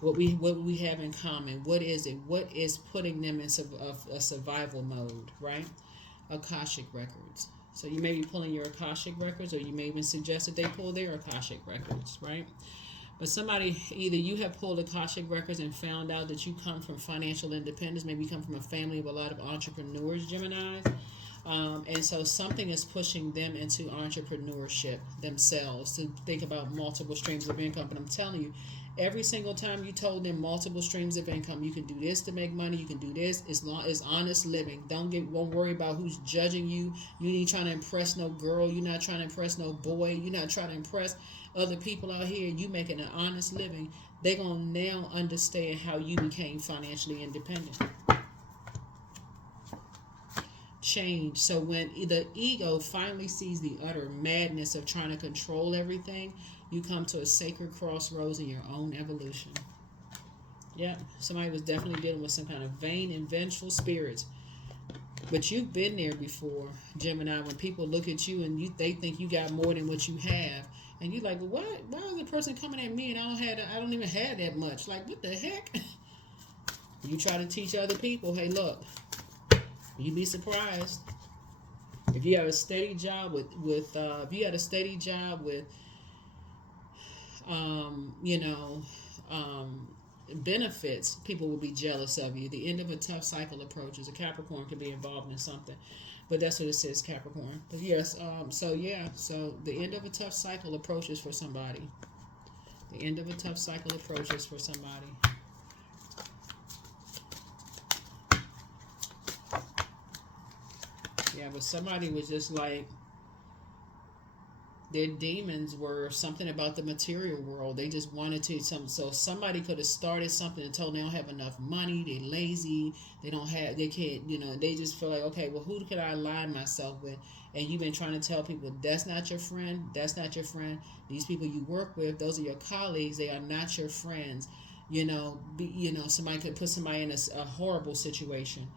What we have in common. What is it? What is putting them in a survival mode, right? Akashic records. So you may be pulling your Akashic records, or you may even suggest that they pull their Akashic records, right? But somebody, either you have pulled Akashic records and found out that you come from financial independence, maybe you come from a family of a lot of entrepreneurs, Geminis, and so something is pushing them into entrepreneurship themselves to think about multiple streams of income. But I'm telling you, every single time you told them multiple streams of income, you can do this to make money, you can do this, it's honest living. Won't worry about who's judging you. You ain't trying to impress no girl, you're not trying to impress no boy, you're not trying to impress other people out here. You making an honest living. They're gonna now understand how you became financially independent. Change. So when the ego finally sees the utter madness of trying to control everything, you come to a sacred crossroads in your own evolution. Yep, somebody was definitely dealing with some kind of vain and vengeful spirits. But you've been there before, Gemini, when people look at you and they think you got more than what you have. And you're like, well, why is the person coming at me and I don't even have that much? Like, what the heck? You try to teach other people, hey, look, you'd be surprised if you have a steady job with if you had a steady job with you know, benefits, people will be jealous of you. The end of a tough cycle approaches. A Capricorn could be involved in something, but that's what it says, Capricorn. But yes, so the end of a tough cycle approaches for somebody. The end of a tough cycle approaches for somebody. Yeah, but somebody was just like, their demons were something about the material world. They just wanted to so somebody could have started something and told them they don't have enough money, they're lazy, they can't, they just feel like, okay, well, who could I align myself with? And you've been trying to tell people that's not your friend, that's not your friend. These people you work with, those are your colleagues, they are not your friends. Somebody could put somebody in a horrible situation.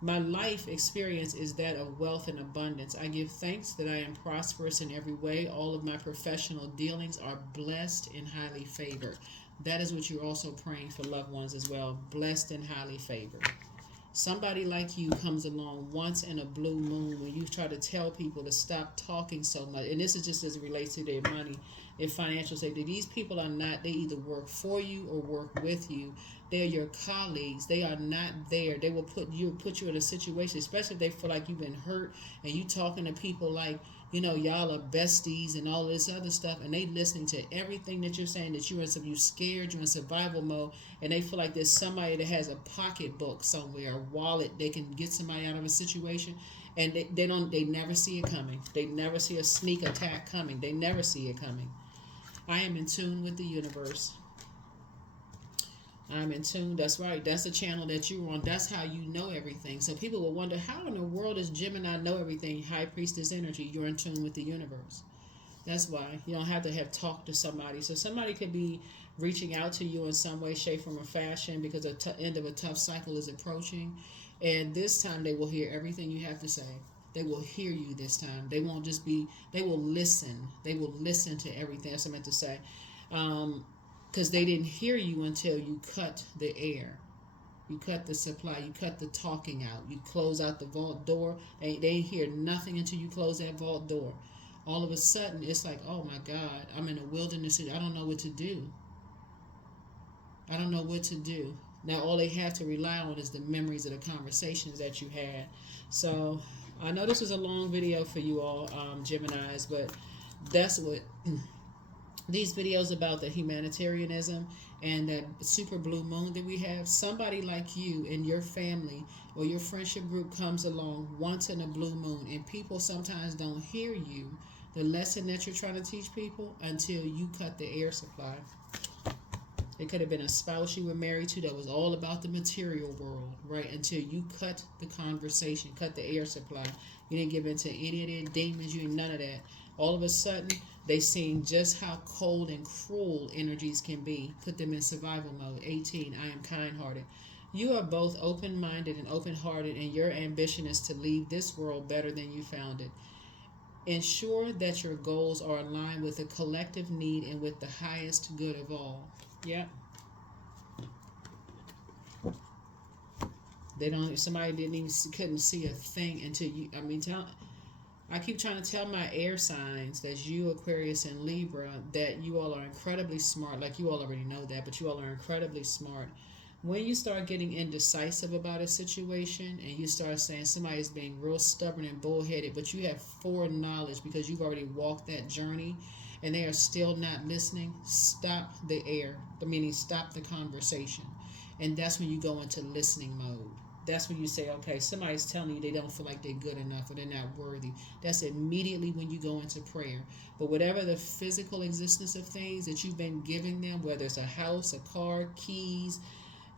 My life experience is that of wealth and abundance. I give thanks that I am prosperous in every way. All of my professional dealings are blessed and highly favored. That is what you're also praying for loved ones as well. Blessed and highly favored. Somebody like you comes along once in a blue moon when you try to tell people to stop talking so much. And this is just as it relates to their money and financial safety. These people are not, they either work for you or work with you. They're your colleagues. They are not there. They will put you in a situation, especially if they feel like you've been hurt and you talking to people like, y'all are besties and all this other stuff, and they listening to everything that you're saying, that you're scared, you're in survival mode, and they feel like there's somebody that has a pocketbook somewhere, a wallet, they can get somebody out of a situation, and they never see it coming. They never see a sneak attack coming. They never see it coming. I am in tune with the universe. I'm in tune. That's right. That's the channel that you're on. That's how you know everything. So people will wonder, how in the world does Gemini know everything? High Priestess energy. You're in tune with the universe. That's why. You don't have to have talked to somebody. So somebody could be reaching out to you in some way, shape, form, or fashion because the end of a tough cycle is approaching. And this time they will hear everything you have to say. They will hear you this time. They won't just be, they will listen. They will listen to everything. That's what I meant to say. Because they didn't hear you until you cut the air. You cut the supply. You cut the talking out. You close out the vault door. They didn't hear nothing until you close that vault door. All of a sudden, it's like, oh my God, I'm in a wilderness. I don't know what to do. I don't know what to do. Now, all they have to rely on is the memories of the conversations that you had. So, I know this was a long video for you all, Geminis, but that's what... These videos about the humanitarianism and that super blue moon that we have, somebody like you and your family or your friendship group comes along once in a blue moon, and people sometimes don't hear you, the lesson that you're trying to teach people, until you cut the air supply. It could have been a spouse you were married to that was all about the material world, right? Until you cut the conversation, cut the air supply. You didn't give in to any of their demons, you didn't none of that. All of a sudden, they seen just how cold and cruel energies can be. Put them in survival mode. 18, I am kind-hearted. You are both open-minded and open-hearted, and your ambition is to leave this world better than you found it. Ensure that your goals are aligned with the collective need and with the highest good of all. Yep. They don't. Somebody didn't even couldn't see a thing until you. I mean, I keep trying to tell my air signs, that's you, Aquarius, and Libra, that you all are incredibly smart. Like, you all already know that, but you all are incredibly smart. When you start getting indecisive about a situation and you start saying somebody's being real stubborn and bullheaded, but you have foreknowledge because you've already walked that journey and they are still not listening, stop the air. Meaning, stop the conversation. And that's when you go into listening mode. That's when you say, okay, somebody's telling you they don't feel like they're good enough or they're not worthy. That's immediately when you go into prayer. But whatever the physical existence of things that you've been giving them, whether it's a house, a car, keys,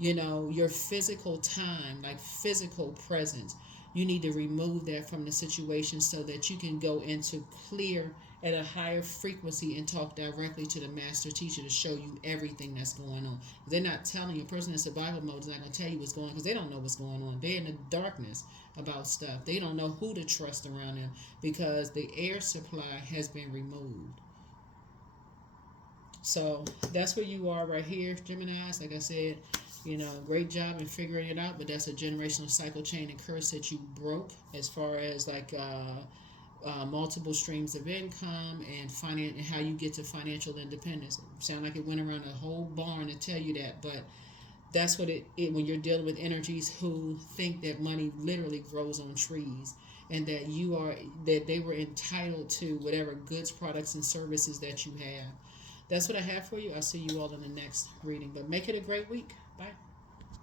your physical time, like physical presence, you need to remove that from the situation so that you can go into clear at a higher frequency and talk directly to the master teacher to show you everything that's going on. They're not telling you. A person in survival mode is not going to tell you what's going on because they don't know what's going on. They're in the darkness about stuff. They don't know who to trust around them because the air supply has been removed. So that's where you are right here, Geminis. Like I said, great job in figuring it out, but that's a generational cycle chain and curse that you broke as far as like multiple streams of income and and how you get to financial independence. It sound like it went around a whole barn to tell you that, but that's what it when you're dealing with energies who think that money literally grows on trees and that they were entitled to whatever goods, products, and services that you have. That's what I have for you. I'll see you all in the next reading, but make it a great week. Bye.